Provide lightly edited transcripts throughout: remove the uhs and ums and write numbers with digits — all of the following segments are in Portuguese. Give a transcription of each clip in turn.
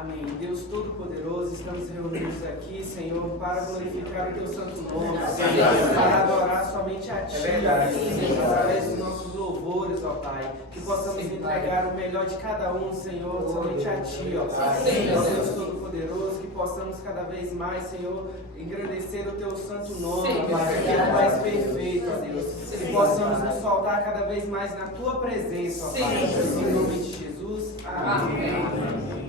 Amém. Deus Todo-Poderoso, estamos reunidos aqui, Senhor, para glorificar o Teu santo nome, para adorar somente a Ti, Senhor, através dos nossos louvores, ó Pai, que possamos entregar o melhor de cada um, Senhor, somente a Ti, ó Pai. Deus Todo-Poderoso, que possamos cada vez mais, Senhor, engrandecer o Teu santo nome, Pai, que é o mais perfeito, ó Deus, que possamos nos soltar cada vez mais na Tua presença, ó Pai, em nome de Jesus. Amém. Amém.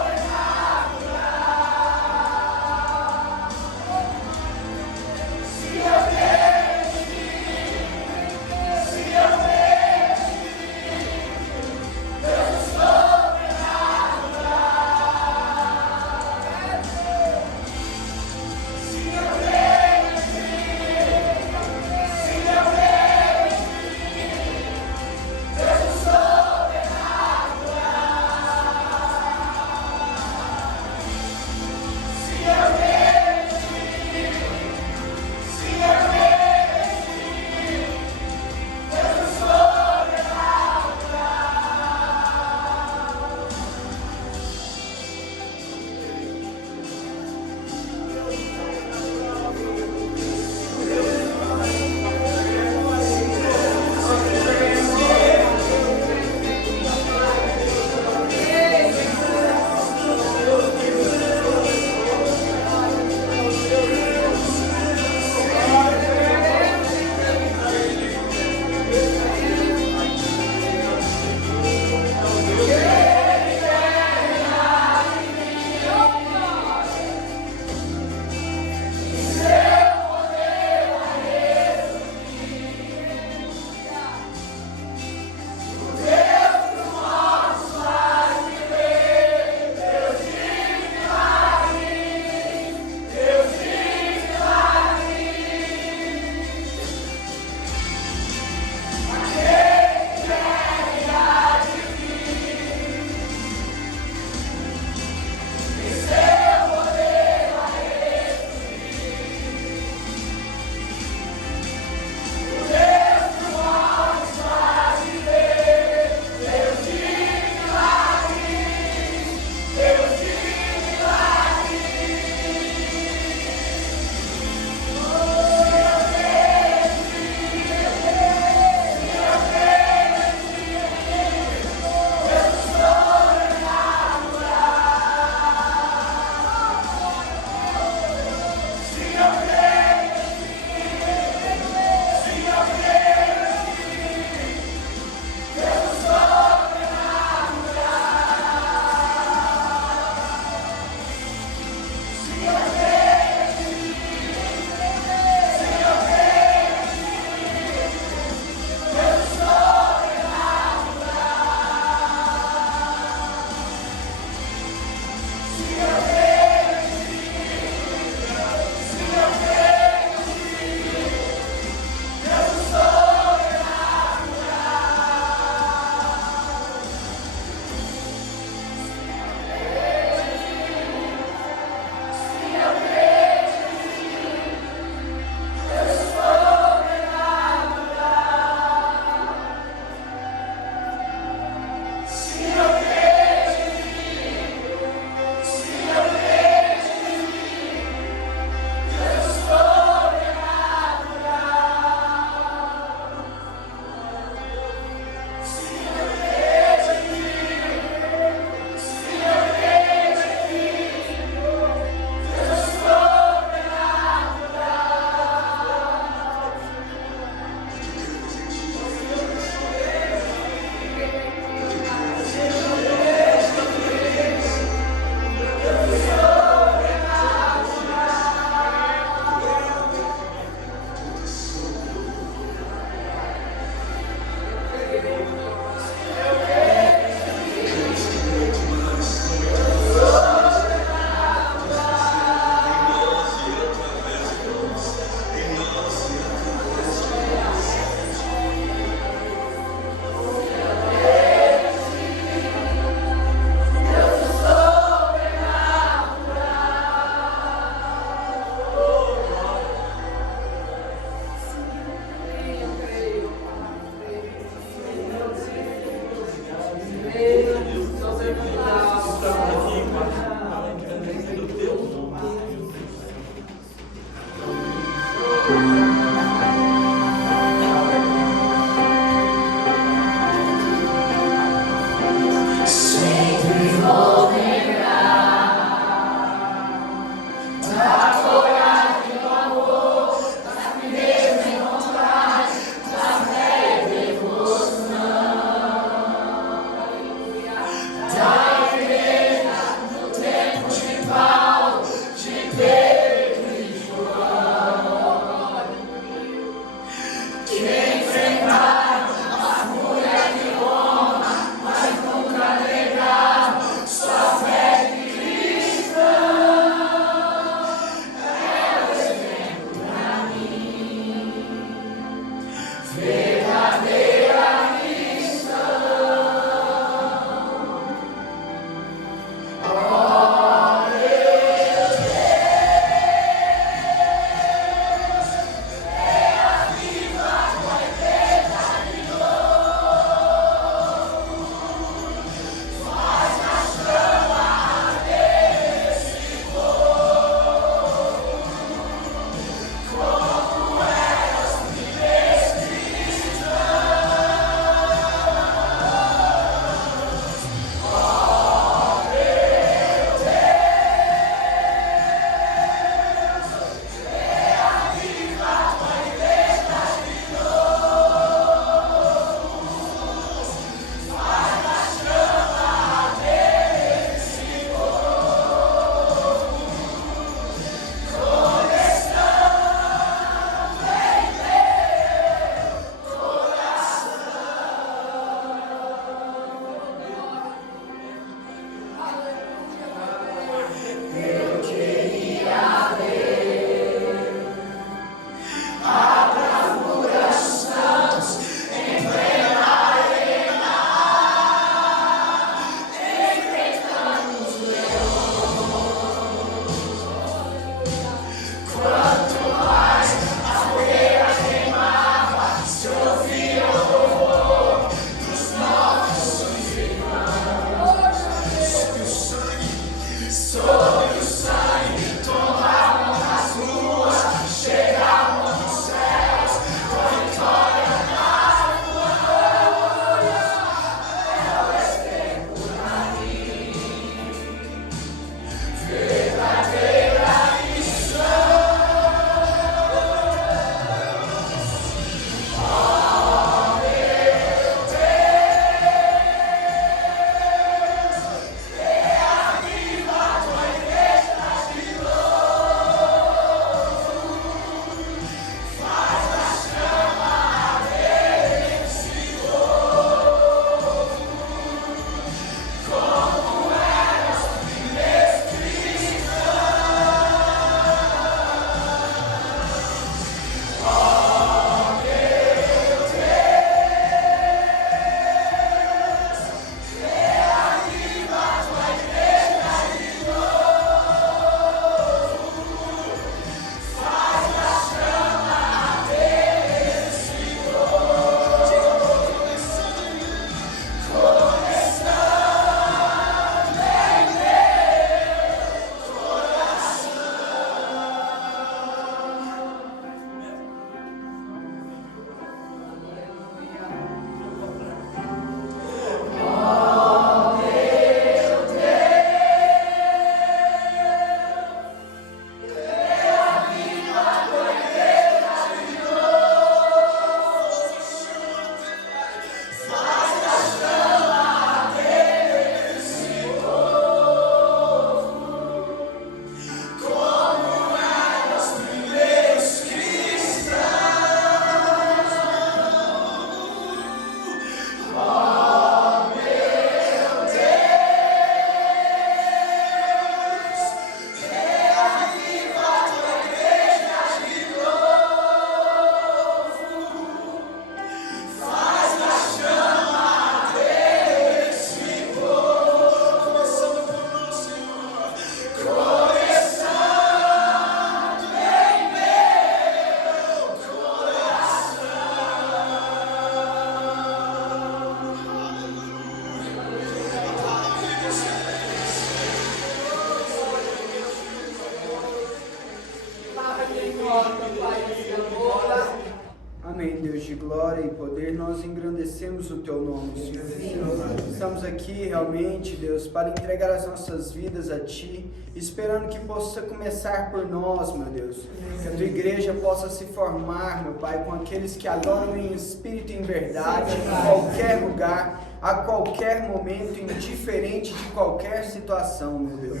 Amém, Deus de glória e poder, nós engrandecemos o Teu nome, Senhor. Estamos aqui realmente, Deus, para entregar as nossas vidas a Ti, esperando que possa começar por nós, meu Deus. Que a Tua igreja possa se formar, meu Pai, com aqueles que adoram em espírito e em verdade, em qualquer lugar, a qualquer momento, indiferente de qualquer situação, meu Deus.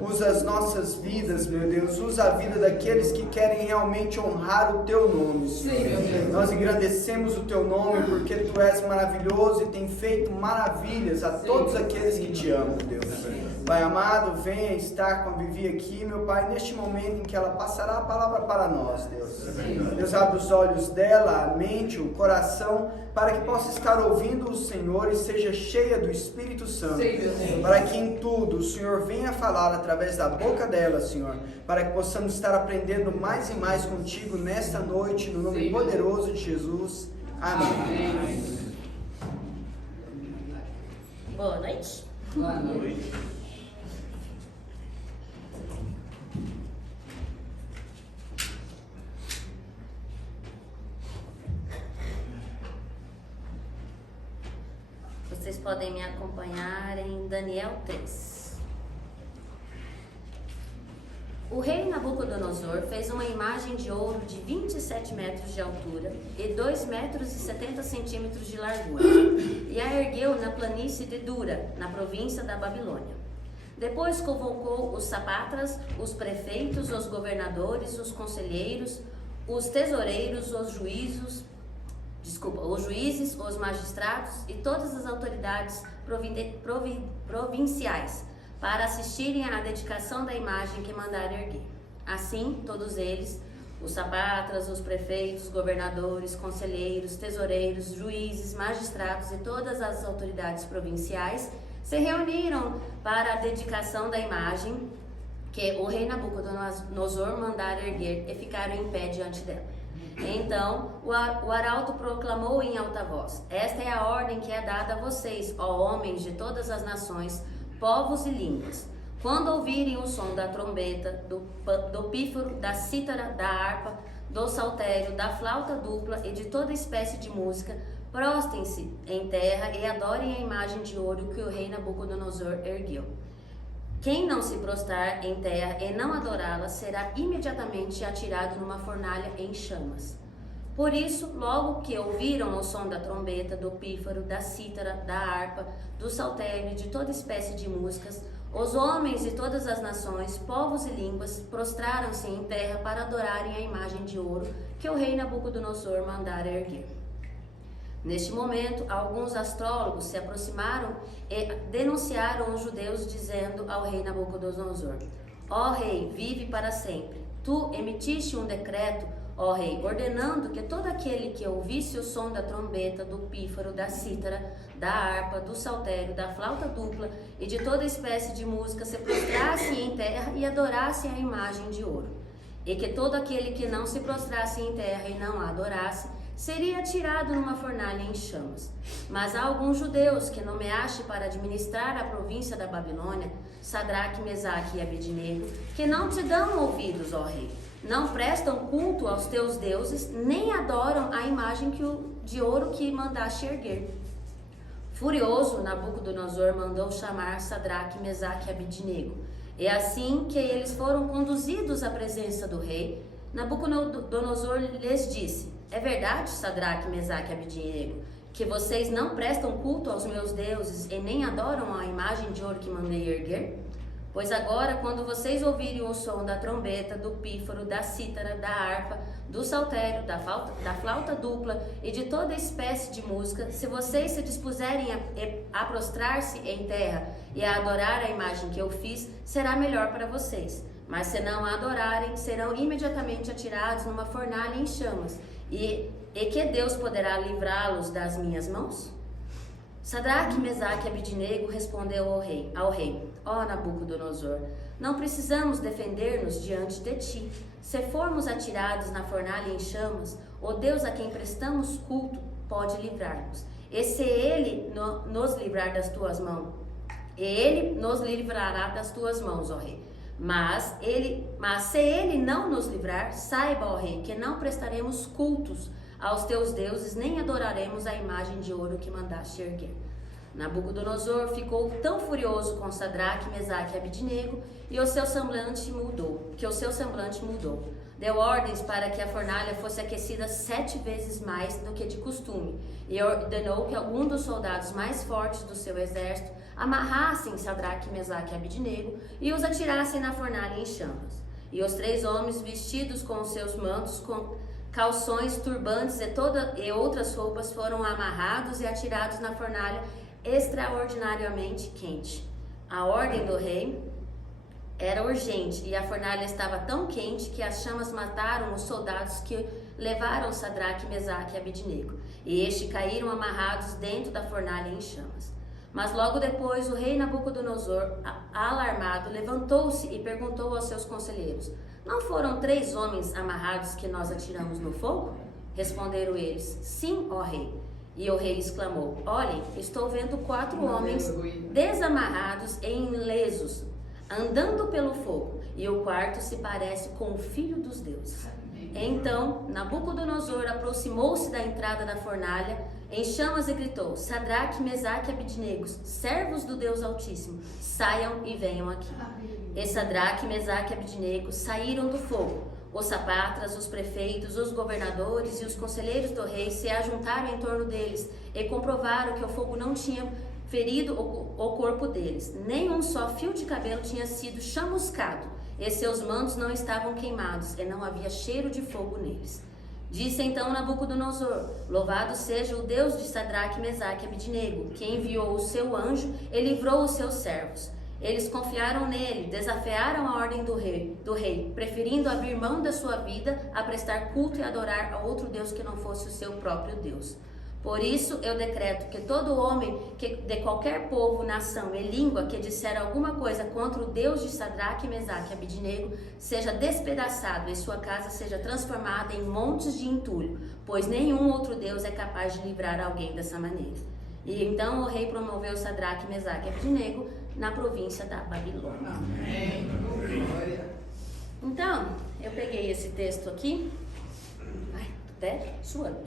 Usa as nossas vidas, meu Deus, usa a vida daqueles que querem realmente honrar o Teu nome, Senhor. Nós engrandecemos o Teu nome porque Tu és maravilhoso e tem feito maravilhas a todos aqueles que Te amam, Deus. Pai amado, venha estar com a Vivi aqui, meu Pai, neste momento em que ela passará a palavra para nós, Deus. Deus, abre os olhos dela, a mente, o coração, para que possa estar ouvindo o Senhor e seja cheia do Espírito Santo. Para que em tudo o Senhor venha falar através da boca dela, Senhor. Para que possamos estar aprendendo mais e mais contigo nesta noite, no nome poderoso de Jesus. Amém. Boa noite. Boa noite. Vocês podem me acompanhar em Daniel 3. O rei Nabucodonosor fez uma imagem de ouro de 27 metros de altura e 2 metros e 70 centímetros de largura, e a ergueu na planície de Dura, na província da Babilônia. Depois convocou os sapatras, os prefeitos, os governadores, os conselheiros, os tesoureiros, os juízes, os magistrados e todas as autoridades provinciais para assistirem à dedicação da imagem que mandaram erguer. Assim, todos eles, os sapatras, os prefeitos, governadores, conselheiros, tesoureiros, juízes, magistrados e todas as autoridades provinciais se reuniram para a dedicação da imagem que o rei Nabucodonosor mandara erguer e ficaram em pé diante dela. Então o arauto proclamou em alta voz: esta é a ordem que é dada a vocês, ó homens de todas as nações, povos e línguas. Quando ouvirem o som da trombeta, do pífaro, da cítara, da harpa, do saltério, da flauta dupla e de toda espécie de música, prostem-se em terra e adorem a imagem de ouro que o rei Nabucodonosor ergueu. Quem não se prostrar em terra e não adorá-la será imediatamente atirado numa fornalha em chamas. Por isso, logo que ouviram o som da trombeta, do pífaro, da cítara, da harpa, do saltério e de toda espécie de músicas, os homens de todas as nações, povos e línguas prostraram-se em terra para adorarem a imagem de ouro que o rei Nabucodonosor mandara erguer. Neste momento, alguns astrólogos se aproximaram e denunciaram os judeus, dizendo ao rei Nabucodonosor: ó rei, vive para sempre. Tu emitiste um decreto, ó rei, ordenando que todo aquele que ouvisse o som da trombeta, do pífaro, da cítara, da harpa, do saltério, da flauta dupla e de toda espécie de música se prostrasse em terra e adorasse a imagem de ouro. E que todo aquele que não se prostrasse em terra e não a adorasse seria atirado numa fornalha em chamas. Mas há alguns judeus que nomeaste para administrar a província da Babilônia, Sadraque, Mesaque e Abednego, que não te dão ouvidos, ó rei. Não prestam culto aos teus deuses, nem adoram a imagem de ouro que mandaste erguer. Furioso, Nabucodonosor mandou chamar Sadraque, Mesaque e Abednego. E assim que eles foram conduzidos à presença do rei, Nabucodonosor lhes disse: é verdade, Sadraque, Mesaque e Abednego, que vocês não prestam culto aos meus deuses e nem adoram a imagem de ouro que mandei erguer? Pois agora, quando vocês ouvirem o som da trombeta, do pífaro, da cítara, da harpa, do saltério, da flauta dupla e de toda espécie de música, se vocês se dispuserem a prostrar-se em terra e a adorar a imagem que eu fiz, será melhor para vocês. Mas se não a adorarem, serão imediatamente atirados numa fornalha em chamas. E que Deus poderá livrá-los das minhas mãos? Sadraque, Mesaque e Abednego respondeu ao rei: ó Nabucodonosor, não precisamos defender-nos diante de ti. Se formos atirados na fornalha em chamas, o Deus a quem prestamos culto pode livrar-nos. E se ele nos livrar das tuas mãos, ele nos livrará das tuas mãos, ó rei. Mas se ele não nos livrar, saiba, ó rei, que não prestaremos cultos aos teus deuses, nem adoraremos a imagem de ouro que mandaste erguer. Nabucodonosor ficou tão furioso com Sadraque, Mesaque e Abidnego, e o seu semblante mudou. Deu ordens para que a fornalha fosse aquecida 7 vezes mais do que de costume, e ordenou que algum dos soldados mais fortes do seu exército amarrassem Sadraque, Mesaque e Abidnego e os atirassem na fornalha em chamas. E os 3 homens, vestidos com os seus mantos, com calções, turbantes e outras roupas, foram amarrados e atirados na fornalha extraordinariamente quente. A ordem do rei era urgente e a fornalha estava tão quente que as chamas mataram os soldados que levaram Sadraque, Mesaque e Abidnego, e estes caíram amarrados dentro da fornalha em chamas. Mas logo depois o rei Nabucodonosor, alarmado, levantou-se e perguntou aos seus conselheiros: não foram 3 homens amarrados que nós atiramos no fogo? Responderam eles: sim, ó rei. E o rei exclamou: olhem, estou vendo 4 homens desamarrados e ilesos, andando pelo fogo, e o quarto se parece com o filho dos deuses. Então Nabucodonosor aproximou-se da entrada da fornalha em chamas e gritou: Sadraque, Mesaque e Abidnego, servos do Deus Altíssimo, saiam e venham aqui. E Sadraque, Mesaque e Abidnego saíram do fogo. Os sapatras, os prefeitos, os governadores e os conselheiros do rei se ajuntaram em torno deles e comprovaram que o fogo não tinha ferido o corpo deles. Nem um só fio de cabelo tinha sido chamuscado, e seus mantos não estavam queimados, e não havia cheiro de fogo neles. Disse então Nabucodonosor: louvado seja o Deus de Sadraque, Mesaque e Abidnego, que enviou o seu anjo e livrou os seus servos. Eles confiaram nele, desafiaram a ordem do rei, preferindo abrir mão da sua vida a prestar culto e adorar a outro Deus que não fosse o seu próprio Deus. Por isso eu decreto que todo homem de qualquer povo, nação e língua que disser alguma coisa contra o Deus de Sadraque, Mesaque e Abidnego seja despedaçado e sua casa seja transformada em montes de entulho, pois nenhum outro Deus é capaz de livrar alguém dessa maneira. E então o rei promoveu Sadraque, Mesaque e Abidnego na província da Babilônia. Amém. Então, eu peguei esse texto aqui. Ai, até suando.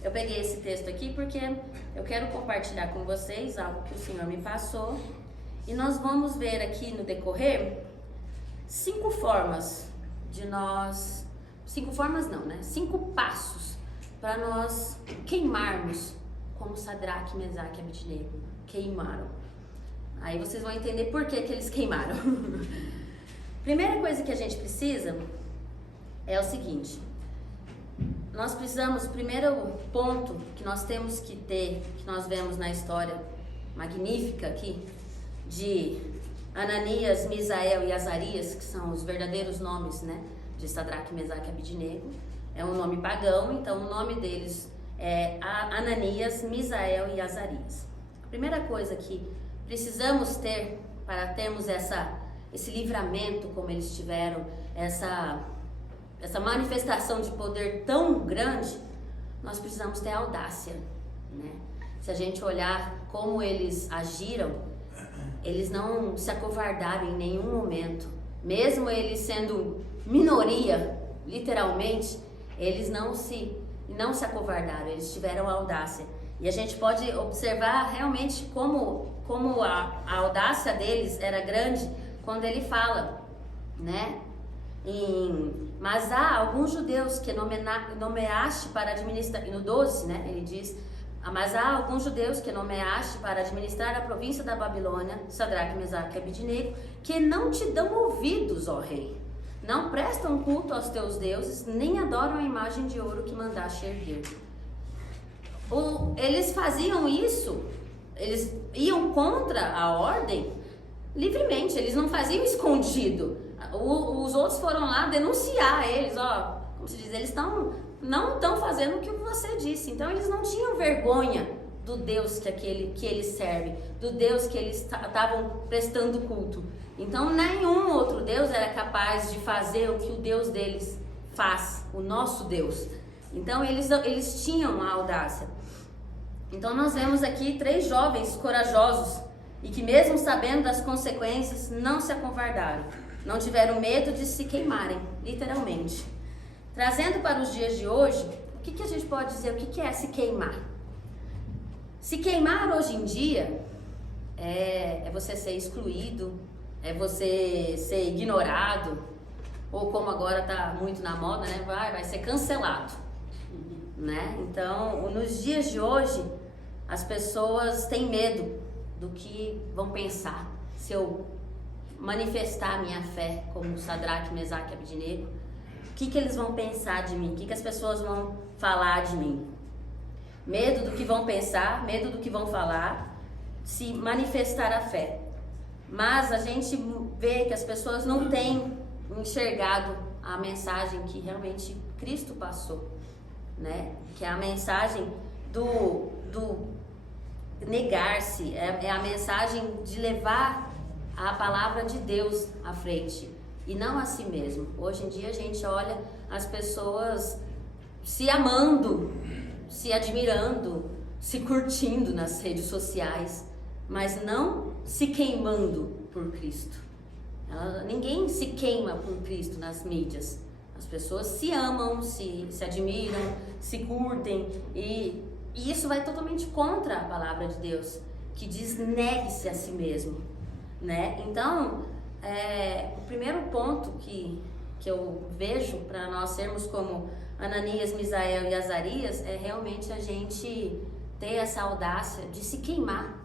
Eu peguei esse texto aqui porque eu quero compartilhar com vocês algo que o Senhor me passou. E nós vamos ver aqui no decorrer 5 formas de nós... 5 formas não, né? 5 passos para nós queimarmos como Sadraque, Mesaque e Abidnego queimaram. Aí vocês vão entender por que eles queimaram. Primeira coisa que a gente precisa é o seguinte: nós precisamos, o primeiro ponto que nós temos que ter, que nós vemos na história magnífica aqui, de Ananias, Misael e Azarias, que são os verdadeiros nomes, né, de Sadraque, Mesaque e Abidnego. É um nome pagão, então o nome deles é Ananias, Misael e Azarias. A primeira coisa que precisamos ter para termos esse livramento como eles tiveram, essa manifestação de poder tão grande, nós precisamos ter audácia, né? Se a gente olhar como eles agiram, eles não se acovardaram em nenhum momento, mesmo eles sendo minoria, literalmente, eles não se acovardaram, eles tiveram audácia. E a gente pode observar realmente como a audácia deles era grande quando ele fala, né? Mas há alguns judeus que nomeaste para administrar, no 12, né? Ele diz: mas há alguns judeus que nomeaste para administrar a província da Babilônia, Sadraque, Mesaque e Abidnego, que não te dão ouvidos, ó rei. Não prestam culto aos teus deuses, nem adoram a imagem de ouro que mandaste erguer. Eles faziam isso, eles iam contra a ordem livremente, eles não faziam escondido. Os outros foram lá denunciar eles, ó, como se diz, eles não estão fazendo o que você disse. Então eles não tinham vergonha do Deus que eles servem, do Deus que eles estavam prestando culto. Então nenhum outro Deus era capaz de fazer o que o Deus deles faz, o nosso Deus. Então eles tinham a audácia. Então nós vemos aqui 3 jovens corajosos e que mesmo sabendo das consequências, não se acovardaram, não tiveram medo de se queimarem, literalmente. Trazendo para os dias de hoje, o que a gente pode dizer? O que é se queimar? Se queimar hoje em dia é você ser excluído, é você ser ignorado, ou como agora está muito na moda, né? Vai ser cancelado, né? Então, nos dias de hoje, as pessoas têm medo do que vão pensar se eu manifestar a minha fé como Sadraque, Mesaque e Abednego. O que eles vão pensar de mim? O que as pessoas vão falar de mim? Medo do que vão pensar, medo do que vão falar, se manifestar a fé. Mas a gente vê que as pessoas não têm enxergado a mensagem que realmente Cristo passou, né? Que é a mensagem do negar-se, é a mensagem de levar a palavra de Deus à frente e não a si mesmo. Hoje em dia a gente olha as pessoas se amando, se admirando, se curtindo nas redes sociais, mas não se queimando por Cristo. Ninguém se queima por Cristo nas mídias. As pessoas se amam, se admiram, se curtem e isso vai totalmente contra a palavra de Deus, que diz negue-se a si mesmo, né? Então, o primeiro ponto que eu vejo para nós sermos como Ananias, Misael e Azarias é realmente a gente ter essa audácia de se queimar.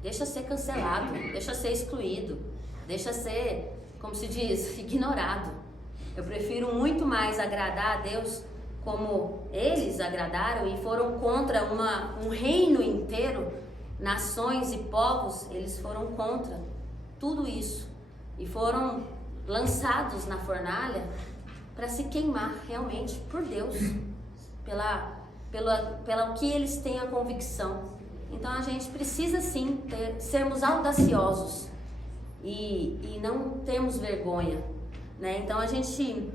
Deixa ser cancelado, deixa ser excluído, deixa ser, como se diz, ignorado. Eu prefiro muito mais agradar a Deus como eles agradaram e foram contra um reino inteiro, nações e povos, eles foram contra tudo isso e foram lançados na fornalha para se queimar realmente por Deus, pela que eles têm a convicção. Então a gente precisa sim sermos audaciosos e não termos vergonha, né? Então a gente,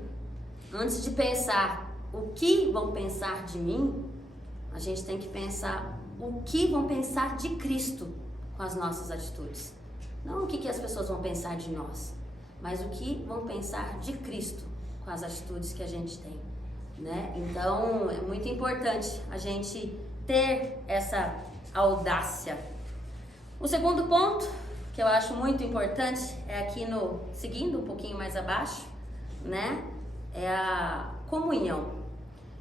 antes de pensar o que vão pensar de mim, a gente tem que pensar o que vão pensar de Cristo com as nossas atitudes. Não o que as pessoas vão pensar de nós, mas o que vão pensar de Cristo com as atitudes que a gente tem, né? Então é muito importante a gente ter essa audácia. O segundo ponto que eu acho muito importante é aqui seguindo um pouquinho mais abaixo, né? É a comunhão.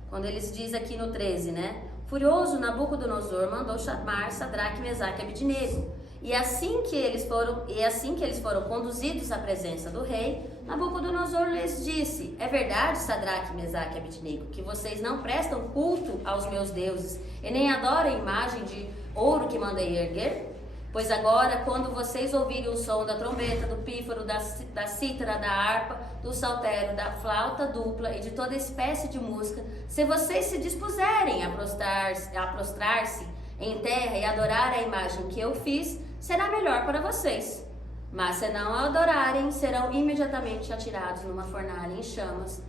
Quando eles diz aqui no 13, né? Furioso, Nabucodonosor mandou chamar Sadraque, Mesaque e Abednego. E assim que eles foram conduzidos à presença do rei, Nabucodonosor lhes disse: é verdade, Sadraque, Mesaque e Abednego, que vocês não prestam culto aos meus deuses e nem adoram a imagem de ouro que mandei erguer? Pois agora, quando vocês ouvirem o som da trombeta, do pífaro, da cítara, da harpa, do saltério, da flauta dupla e de toda espécie de música, se vocês se dispuserem a prostrar-se em terra e adorar a imagem que eu fiz, será melhor para vocês. Mas se não a adorarem, serão imediatamente atirados numa fornalha em chamas,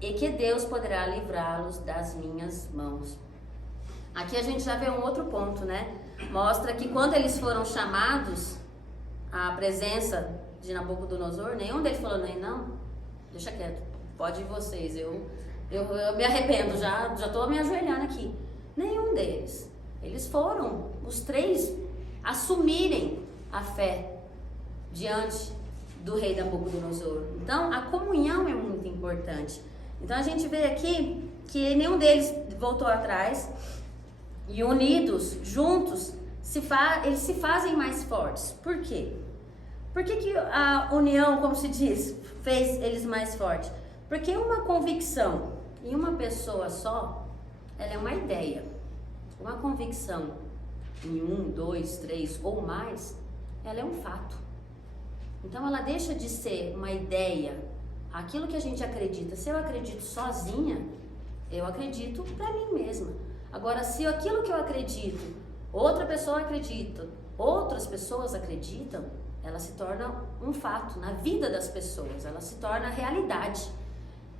e que Deus poderá livrá-los das minhas mãos. Aqui a gente já vê um outro ponto, né? Mostra que quando eles foram chamados à presença de Nabucodonosor, nenhum deles falou: não, deixa quieto, pode ir vocês, eu me arrependo, já estou me ajoelhando aqui. Nenhum deles. Eles foram, os três, assumirem a fé diante do rei Nabucodonosor. Então, a comunhão é muito importante. Então, a gente vê aqui que nenhum deles voltou atrás e unidos, juntos, eles se fazem mais fortes. Por quê? Por que a união, como se diz, fez eles mais fortes? Porque uma convicção em uma pessoa só, ela é uma ideia. Uma convicção em 1, 2, 3 ou mais, ela é um fato. Então ela deixa de ser uma ideia, aquilo que a gente acredita. Se eu acredito sozinha, eu acredito para mim mesma. Agora, se aquilo que eu acredito, outra pessoa acredita, outras pessoas acreditam, ela se torna um fato na vida das pessoas, ela se torna realidade.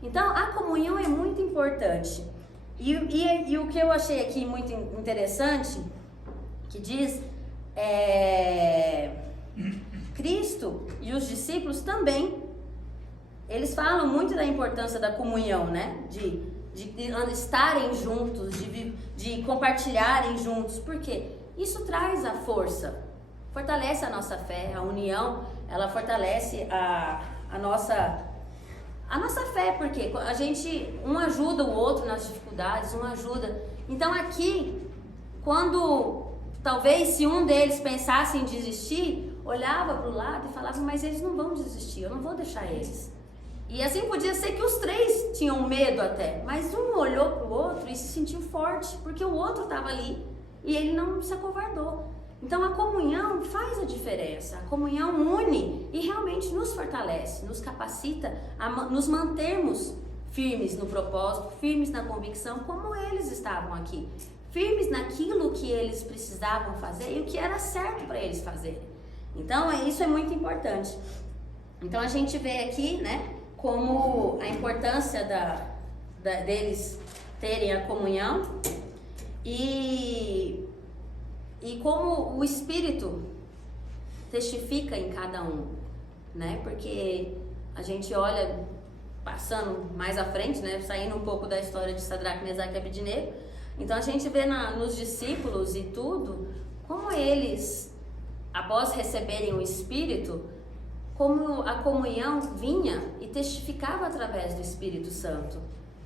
Então a comunhão é muito importante. E o que eu achei aqui muito interessante, que diz Cristo e os discípulos também, eles falam muito da importância da comunhão, né? De estarem juntos, de compartilharem juntos. Por quê? Isso traz a força, fortalece a nossa fé, a união, ela fortalece a nossa fé, porque a gente, um ajuda o outro nas dificuldades, um ajuda. Então aqui, quando talvez se um deles pensasse em desistir, olhava para o lado e falava, mas eles não vão desistir, eu não vou deixar eles. E assim podia ser que os três tinham medo até, mas um olhou para o outro e se sentiu forte, porque o outro estava ali e ele não se acovardou. Então a comunhão faz a diferença, a comunhão une e realmente nos fortalece, nos capacita a nos mantermos firmes no propósito, firmes na convicção, como eles estavam aqui, firmes naquilo que eles precisavam fazer e o que era certo para eles fazerem. Então isso é muito importante. Então a gente vê aqui, né, como a importância deles terem a comunhão e como o Espírito testifica em cada um, né? Porque a gente olha, passando mais à frente, né? Saindo um pouco da história de Sadraque, Mesaque e Abednego, então a gente vê nos discípulos e tudo, como eles, após receberem o Espírito, como a comunhão vinha e testificava através do Espírito Santo.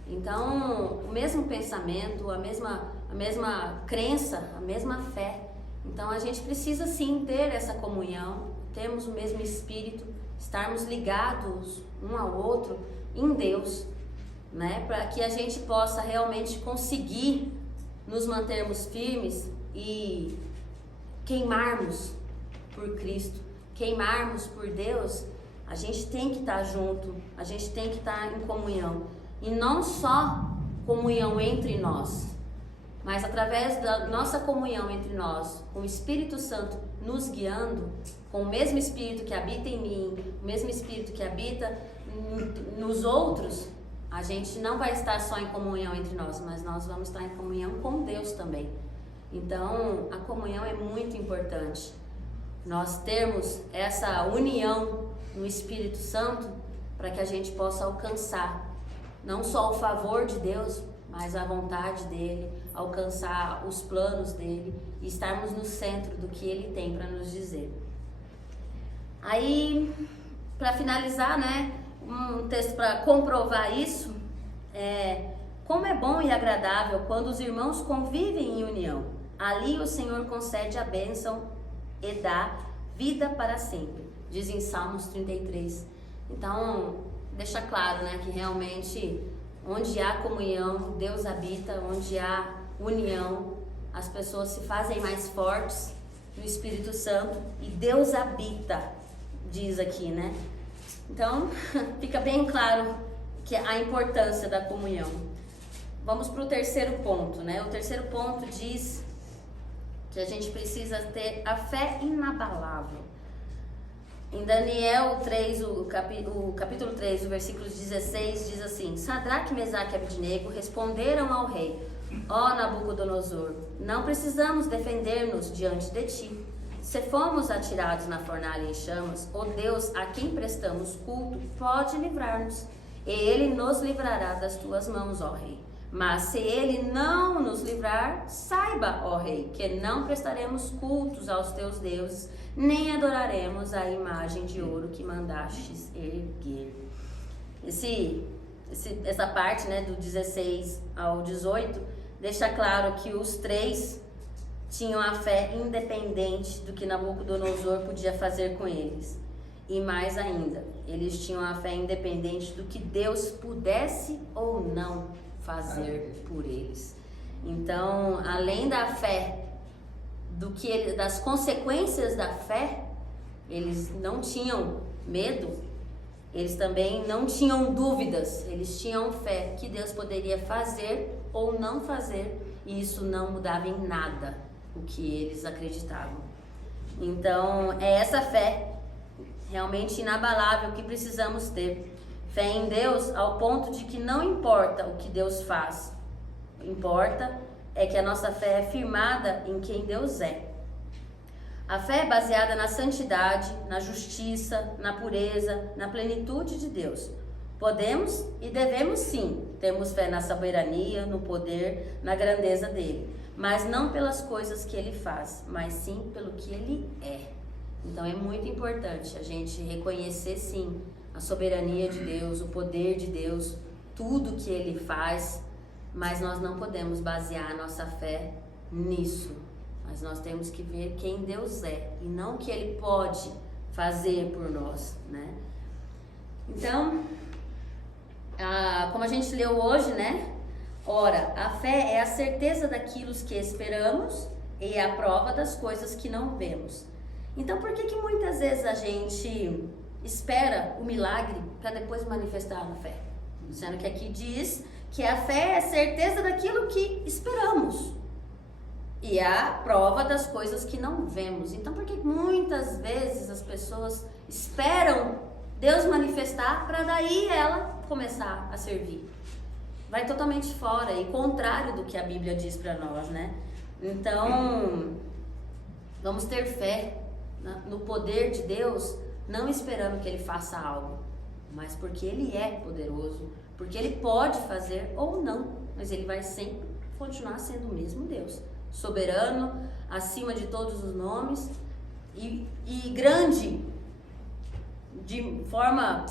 Então, o mesmo pensamento, a mesma crença, a mesma fé. Então, a gente precisa sim ter essa comunhão, termos o mesmo Espírito, estarmos ligados um ao outro em Deus, né? Para que a gente possa realmente conseguir nos mantermos firmes e queimarmos por Cristo, queimarmos por Deus. A gente tem que estar junto, a gente tem que estar em comunhão. E não só comunhão entre nós, mas através da nossa comunhão entre nós, com o Espírito Santo nos guiando, com o mesmo Espírito que habita em mim, o mesmo Espírito que habita nos outros, a gente não vai estar só em comunhão entre nós, mas nós vamos estar em comunhão com Deus também. Então, a comunhão é muito importante. Nós termos essa união no Espírito Santo para que a gente possa alcançar não só o favor de Deus, mas a vontade dele, alcançar os planos dele e estarmos no centro do que ele tem para nos dizer. Aí, para finalizar, né, um texto para comprovar isso, como é bom e agradável quando os irmãos convivem em união. Ali o Senhor concede a bênção e dá vida para sempre, diz em Salmos 33. Então, deixa claro, né, que realmente onde há comunhão, Deus habita, onde há união, as pessoas se fazem mais fortes no Espírito Santo e Deus habita, diz aqui, né? Então, fica bem claro que a importância da comunhão. Vamos para o terceiro ponto, né? O terceiro ponto diz que a gente precisa ter a fé inabalável. Em Daniel 3, o capítulo 3, o versículo 16, diz assim: Sadraque, Mesaque e Abednego responderam ao rei: Ó Nabucodonosor, não precisamos defender-nos diante de ti. Se fomos atirados na fornalha em chamas, o Deus a quem prestamos culto pode livrar-nos, e ele nos livrará das tuas mãos, ó rei. Mas se ele não nos livrar, saiba, ó rei, que não prestaremos cultos aos teus deuses, nem adoraremos a imagem de ouro que mandastes erguer. Essa parte, né, do 16 ao 18, deixa claro que os três tinham a fé independente do que Nabucodonosor podia fazer com eles. E mais ainda, eles tinham a fé independente do que Deus pudesse ou não fazer por eles. Então, além da fé, das consequências da fé, eles não tinham medo, eles também não tinham dúvidas, eles tinham fé que Deus poderia fazer ou não fazer, e isso não mudava em nada o que eles acreditavam. Então, é essa fé realmente inabalável que precisamos ter. Fé em Deus ao ponto de que não importa o que Deus faz, importa é que a nossa fé é firmada em quem Deus é. A fé é baseada na santidade, na justiça, na pureza, na plenitude de Deus. Podemos e devemos sim termos fé na soberania, no poder, na grandeza dele, mas não pelas coisas que ele faz, mas sim pelo que ele é. Então é muito importante a gente reconhecer sim a soberania de Deus, o poder de Deus, tudo que ele faz, mas nós não podemos basear a nossa fé nisso. Mas nós temos que ver quem Deus é e não o que ele pode fazer por nós, né? Então, como a gente leu hoje, né? Ora, a fé é a certeza daquilo que esperamos e a prova das coisas que não vemos. Então, por que muitas vezes a gente espera o milagre para depois manifestar a fé? Sendo que aqui diz que a fé é a certeza daquilo que esperamos e a prova das coisas que não vemos. Então, por que muitas vezes as pessoas esperam Deus manifestar para daí ela começar a servir? Vai totalmente fora e contrário do que a Bíblia diz para nós, né? Então, vamos ter fé no poder de Deus, não esperando que ele faça algo, mas porque ele é poderoso, porque ele pode fazer ou não, mas ele vai sempre continuar sendo o mesmo Deus, soberano, acima de todos os nomes e grande de forma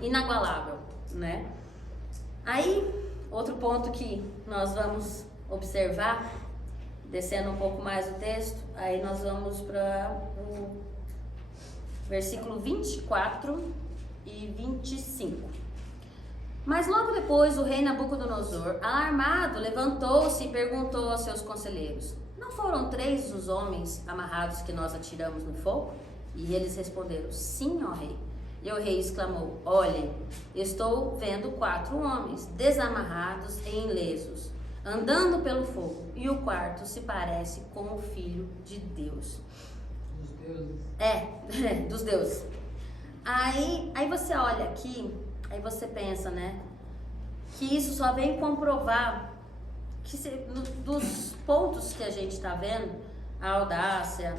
inagualável, né? Aí, outro ponto que nós vamos observar, descendo um pouco mais o texto, aí nós vamos para o versículo 24 e 25. Mas logo depois o rei Nabucodonosor, alarmado, levantou-se e perguntou aos seus conselheiros: não foram 3 os homens amarrados que nós atiramos no fogo? E eles responderam: sim, ó rei. E o rei exclamou: olhem, estou vendo 4 homens desamarrados e ilesos, andando pelo fogo, e o quarto se parece com o Filho de Deus. Dos deuses. Dos deuses. Aí você olha aqui, aí você pensa, né, que isso só vem comprovar que dos pontos que a gente está vendo, a audácia,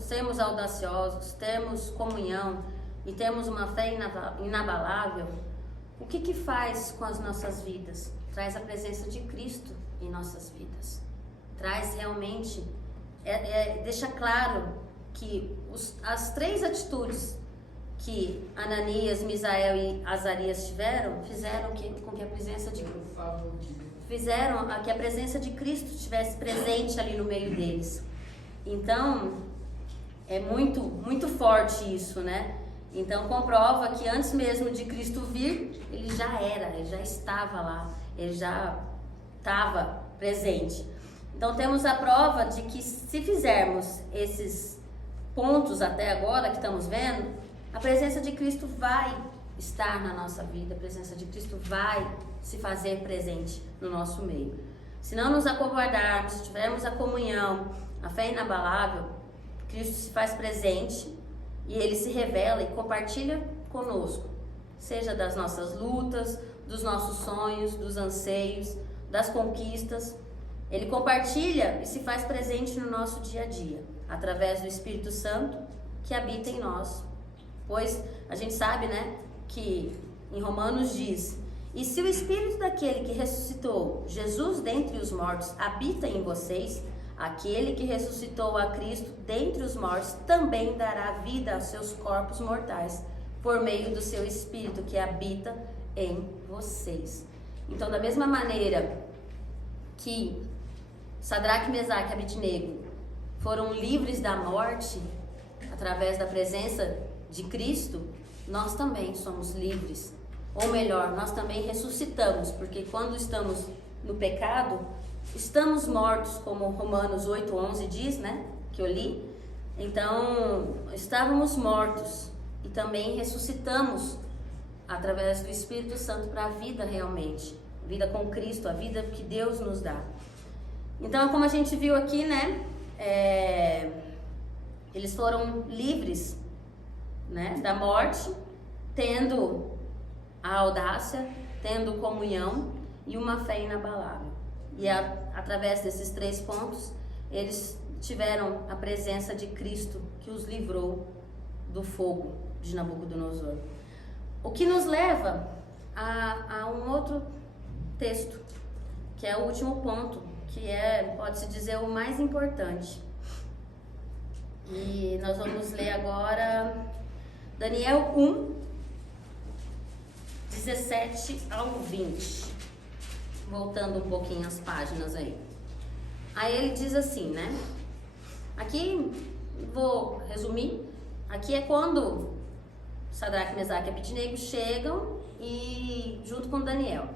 sermos audaciosos, termos comunhão e temos uma fé inabalável, o que faz com as nossas vidas? Traz a presença de Cristo em nossas vidas. Traz realmente, deixa claro que as 3 atitudes que Ananias, Misael e Azarias tiveram, fizeram com que a presença de Cristo estivesse presente ali no meio deles. Então, é muito, muito forte isso, né? Então, comprova que antes mesmo de Cristo vir, ele já estava lá, ele já estava presente. Então, temos a prova de que se fizermos esses pontos até agora que estamos vendo, a presença de Cristo vai estar na nossa vida, a presença de Cristo vai se fazer presente no nosso meio. Se não nos acovardarmos, se tivermos a comunhão, a fé inabalável, Cristo se faz presente e ele se revela e compartilha conosco, seja das nossas lutas, dos nossos sonhos, dos anseios, das conquistas. Ele compartilha e se faz presente no nosso dia a dia, através do Espírito Santo que habita em nós. Pois a gente sabe, né, que em Romanos diz: e se o Espírito daquele que ressuscitou Jesus dentre os mortos habita em vocês, aquele que ressuscitou a Cristo dentre os mortos também dará vida aos seus corpos mortais, por meio do seu Espírito que habita em vocês. Então, da mesma maneira que Sadraque, Mesaque e Abednego foram livres da morte através da presença de Cristo, nós também somos livres. Ou melhor, nós também ressuscitamos, porque quando estamos no pecado, estamos mortos, como Romanos 8:11 diz, né, que eu li. Então, estávamos mortos e também ressuscitamos através do Espírito Santo para a vida realmente, vida com Cristo, a vida que Deus nos dá. Então, como a gente viu aqui, né, eles foram livres, né, da morte, tendo a audácia, tendo comunhão e uma fé inabalável. E através desses 3 pontos, eles tiveram a presença de Cristo que os livrou do fogo de Nabucodonosor. O que nos leva a um outro texto, que é o último ponto, que pode-se dizer, o mais importante. E nós vamos ler agora Daniel 1, 17 ao 20. Voltando um pouquinho as páginas aí. Aí ele diz assim, né? Aqui, vou resumir. Aqui é quando Sadraque, Mesaque e Abednego chegam e junto com Daniel.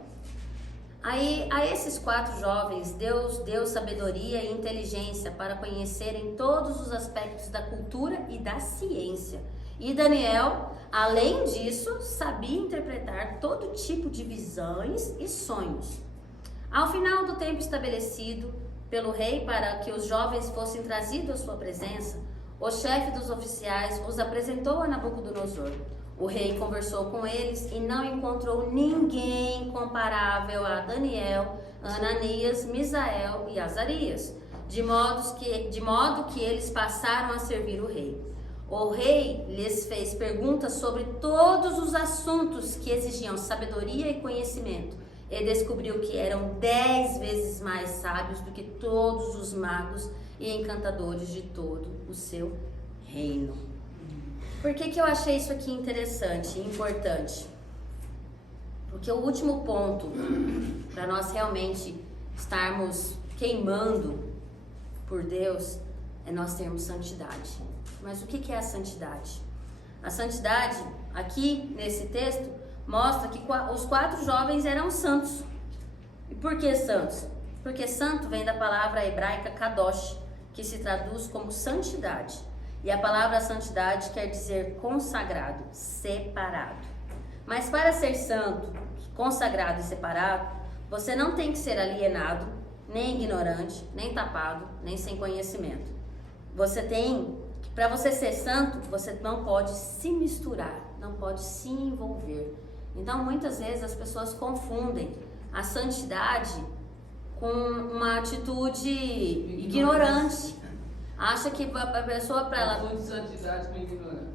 Aí a esses 4 jovens, Deus deu sabedoria e inteligência para conhecerem todos os aspectos da cultura e da ciência. E Daniel, além disso, sabia interpretar todo tipo de visões e sonhos. Ao final do tempo estabelecido pelo rei para que os jovens fossem trazidos à sua presença, o chefe dos oficiais os apresentou a Nabucodonosor. O rei conversou com eles e não encontrou ninguém comparável a Daniel, Ananias, Misael e Azarias, de modo que eles passaram a servir o rei. O rei lhes fez perguntas sobre todos os assuntos que exigiam sabedoria e conhecimento, e descobriu que eram 10 vezes mais sábios do que todos os magos e encantadores de todo o seu reino. Por que eu achei isso aqui interessante e importante? Porque o último ponto, para nós realmente estarmos queimando por Deus, é nós termos santidade. Mas o que é a santidade? A santidade, aqui nesse texto, mostra que os 4 jovens eram santos. E por que santos? Porque santo vem da palavra hebraica kadosh, que se traduz como santidade. E a palavra santidade quer dizer consagrado, separado. Mas para ser santo, consagrado e separado, você não tem que ser alienado, nem ignorante, nem tapado, nem sem conhecimento. Para você ser santo, você não pode se misturar, não pode se envolver. Então, muitas vezes as pessoas confundem a santidade com uma atitude ignorante. Acha que a pessoa para ela... Confunde santidade com ignorância.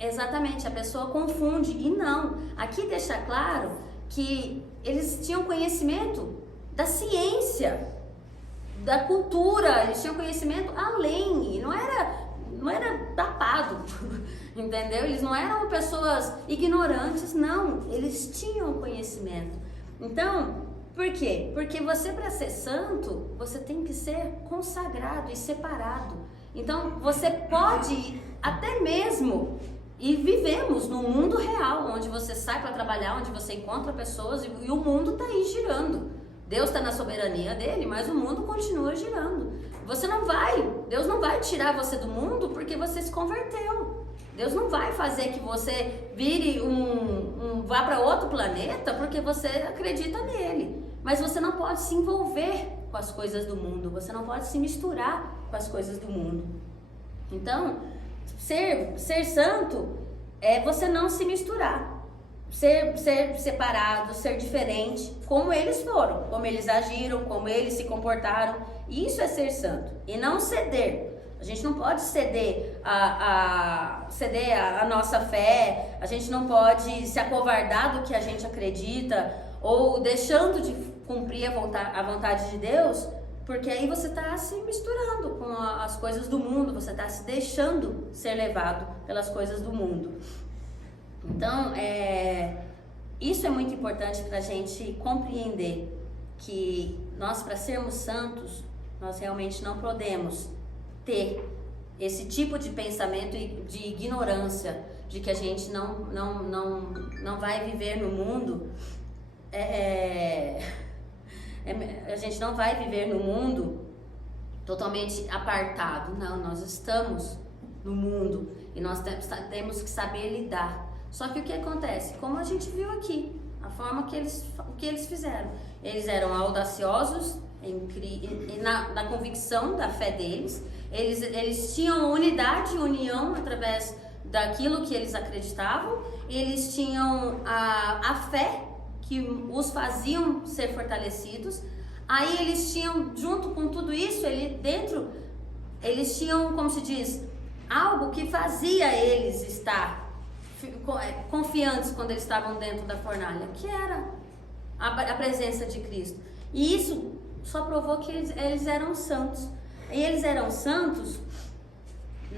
Exatamente, a pessoa confunde. E não, aqui deixa claro que eles tinham conhecimento da ciência, da cultura, eles tinham conhecimento além, e não era tapado, entendeu? Eles não eram pessoas ignorantes, não, eles tinham conhecimento. Então, por quê? Porque você, para ser santo, você tem que ser consagrado e separado. Então, você pode até mesmo, e vivemos no mundo real, onde você sai para trabalhar, onde você encontra pessoas e o mundo está aí girando. Deus está na soberania dele, mas o mundo continua girando. Deus não vai tirar você do mundo porque você se converteu. Deus não vai fazer que você vire vá para outro planeta porque você acredita nele. Mas você não pode se envolver com as coisas do mundo, você não pode se misturar com as coisas do mundo. Então, ser santo é você não se misturar, ser separado, ser diferente, como eles foram, como eles agiram, como eles se comportaram. Isso é ser santo, e não ceder. A gente não pode ceder a nossa fé, a gente não pode se acovardar do que a gente acredita, ou deixando de cumprir a vontade de Deus, porque aí você está se misturando com as coisas do mundo, você está se deixando ser levado pelas coisas do mundo. Então, isso é muito importante para a gente compreender que nós, para sermos santos, nós realmente não podemos ter esse tipo de pensamento de ignorância, de que a gente não vai viver no mundo, a gente não vai viver no mundo totalmente apartado. Não, nós estamos no mundo e nós temos que saber lidar. Só que o que acontece? Como a gente viu aqui, a forma que eles fizeram. Eles eram audaciosos na convicção da fé deles. Eles tinham unidade e união através daquilo que eles acreditavam. Eles tinham a fé que os faziam ser fortalecidos. Aí eles tinham, junto com tudo isso, dentro eles tinham, como se diz, algo que fazia eles estar confiantes quando eles estavam dentro da fornalha, que era a presença de Cristo. E isso só provou que eles eram santos. E eles eram santos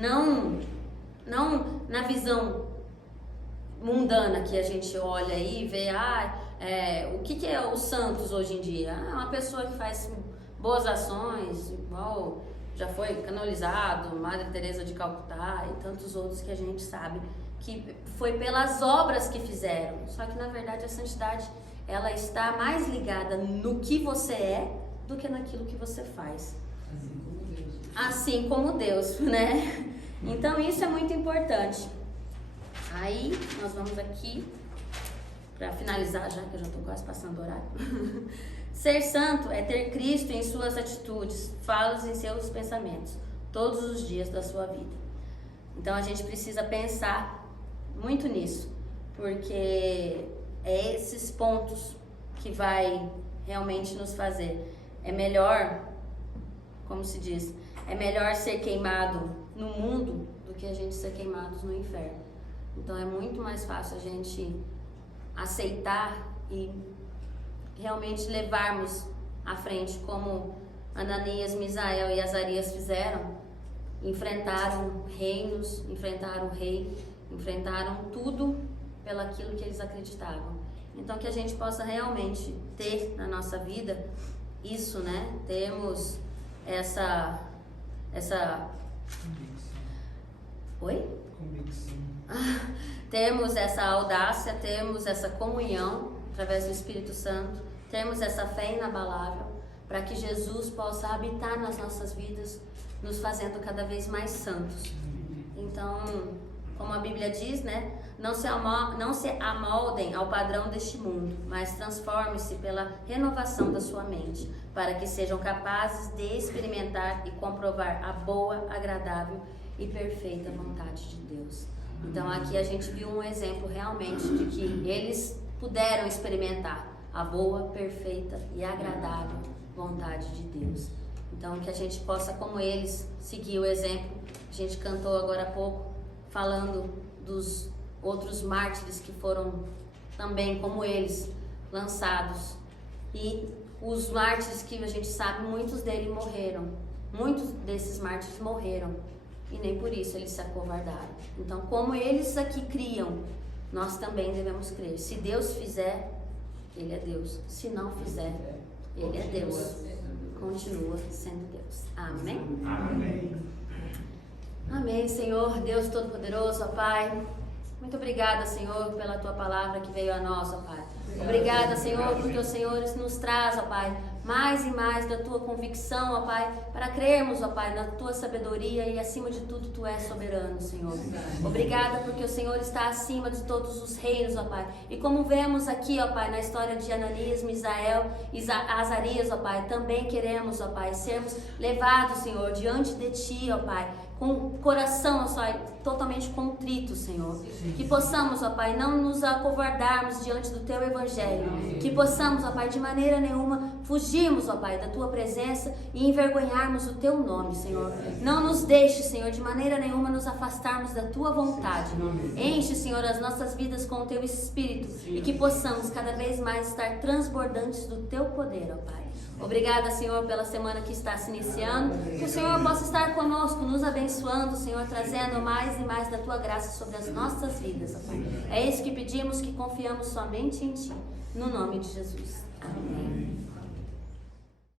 não na visão mundana que a gente olha aí e vê, o que é os santos hoje em dia? Uma pessoa que faz boas ações, igual já foi canonizado, Madre Teresa de Calcutá e tantos outros que a gente sabe que foi pelas obras que fizeram. Só que na verdade a santidade, ela está mais ligada no que você é do que naquilo que você faz. Assim como Deus, né? Então isso é muito importante. Aí nós vamos aqui para finalizar, já que eu já estou quase passando o horário. Ser santo é ter Cristo em suas atitudes, falas e em seus pensamentos, todos os dias da sua vida. Então a gente precisa pensar muito nisso, porque é esses pontos que vai realmente nos fazer. É melhor, como se diz, é melhor ser queimado no mundo do que a gente ser queimados no inferno. Então é muito mais fácil a gente aceitar e realmente levarmos à frente, como Ananias, Misael e Azarias fizeram. Enfrentaram reinos, enfrentaram o rei, enfrentaram tudo pelaquilo que eles acreditavam. Então que a gente possa realmente ter na nossa vida isso, né? Termos essa Oi? Convicção. Termos essa audácia, termos essa comunhão através do Espírito Santo, termos essa fé inabalável, para que Jesus possa habitar nas nossas vidas, nos fazendo cada vez mais santos. Então, como a Bíblia diz, né? Não se amoldem ao padrão deste mundo, mas transforme-se pela renovação da sua mente, para que sejam capazes de experimentar e comprovar a boa, agradável e perfeita vontade de Deus. Então aqui a gente viu um exemplo realmente de que eles puderam experimentar a boa, perfeita e agradável vontade de Deus. Então que a gente possa, como eles, seguir o exemplo. A gente cantou agora há pouco falando dos outros mártires que foram também, como eles, lançados. E os mártires que a gente sabe, muitos deles morreram. Muitos desses mártires morreram. E nem por isso eles se acovardaram. Então, como eles aqui criam, nós também devemos crer. Se Deus fizer, Ele é Deus. Se não fizer, Ele é Deus. Continua sendo Deus. Amém? Amém. Amém, Senhor, Deus Todo-Poderoso, ó Pai. Muito obrigada, Senhor, pela Tua palavra que veio a nós, ó Pai. Obrigada, Senhor, porque o Senhor nos traz, ó Pai, mais e mais da Tua convicção, ó Pai, para crermos, ó Pai, na Tua sabedoria e, acima de tudo, Tu és soberano, Senhor. Obrigada porque o Senhor está acima de todos os reinos, ó Pai. E como vemos aqui, ó Pai, na história de Ananias, Misael e Azarias, ó Pai, também queremos, ó Pai, sermos levados, Senhor, diante de Ti, ó Pai, com o coração, ó Pai, totalmente contrito, Senhor. Que possamos, ó Pai, não nos acovardarmos diante do Teu Evangelho. Que possamos, ó Pai, de maneira nenhuma fugirmos, ó Pai, da Tua presença e envergonharmos o Teu nome, Senhor. Não nos deixe, Senhor, de maneira nenhuma nos afastarmos da Tua vontade. Enche, Senhor, as nossas vidas com o Teu Espírito e que possamos cada vez mais estar transbordantes do Teu poder, ó Pai. Obrigada, Senhor, pela semana que está se iniciando. Que o Senhor possa estar conosco, nos abençoando, Senhor, trazendo mais e mais da Tua graça sobre as nossas vidas, ó Pai. É isso que pedimos, que confiamos somente em Ti. No nome de Jesus. Amém.